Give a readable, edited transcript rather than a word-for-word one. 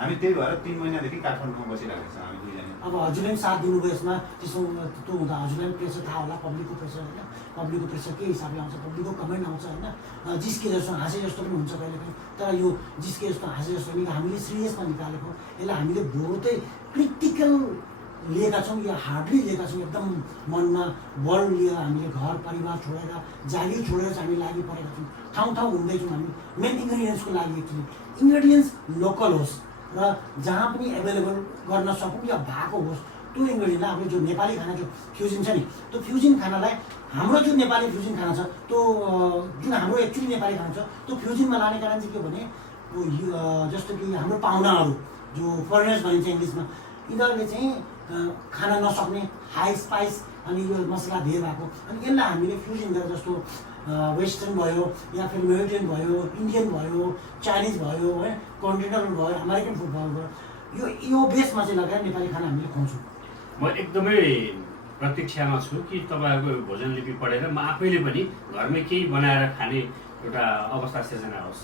हामी त्यही भएर 3 महिनादेखि काठमाडौँमा बसिरहेको छौँ हामी दुईजना। अब हजुरले पनि साथ दिनुभयो यसमा, त्यसो त्यो हुँदा हजुरलाई पनि प्रेसर थाहा होला, पब्लिकको प्रेसर होइन, पब्लिकको प्रेसर के हिसाबले आउँछ, पब्लिकको कमेन्ट आउँछ होइन, जिस्के जस्तो हाँसे जस्तो पनि हुन्छ कहिले काहीँ। तर यो जिस्के जस्तो हाँसे जस्तो नि हामीले सिरियसमा निकालेको, यसलाई हामीले बहुतै क्रिटिकल लिएका छौँ या हार्डली लिएका छौँ, एकदम मनमा बल लिएर हामीले घर परिवार छोडेर जागिर छोडेर चाहिँ हामी लागि परेका छौँ, ठाउँ ठाउँ घुम्दैछौँ हामी मेन इन्ग्रिडियन्ट्सको लागि। एक्चुली इन्ग्रिडियन्ट्स लोकल होस् र जहाँ पनि एभाइलेबल गर्न सकौँ या भएको होस् त्यो इन्ग्रिडियन्टलाई हामीले जो नेपाली खाना जो फ्युजन छ नि, त्यो फ्युजन खानालाई हाम्रो जुन नेपाली फ्युजन खाना छ त्यो जुन हाम्रो एक्चुअली नेपाली खाना छ त्यो फ्युजनमा लाने कारण चाहिँ के भने जस्तो कि हाम्रो पाहुनाहरू जो फरेनर्स भनिन्छ इङ्ग्लिसमा, यिनीहरूले चाहिँ खान नसक्ने हाई स्पाइस अनि यो मसला धेरै भएको, अनि यसलाई हामीले फ्युजन गरेर जस्तो वेस्टर्न भयो या फिर मेडिटेरियन भयो, इन्डियन भयो, चाइनिज भयो है, कन्टिनेन्टल भयो, अमेरिकन फुड भयो, यो बेसमा चाहिँ लगाएर नेपाली खाना हामीले खुवाउँछौँ। म एकदमै प्रतीक्षामा छु कि तपाईँहरूको भोजन लिपि पढेर म आफैले पनि घरमै केही बनाएर खाने एउटा अवस्था सिर्जना होस्।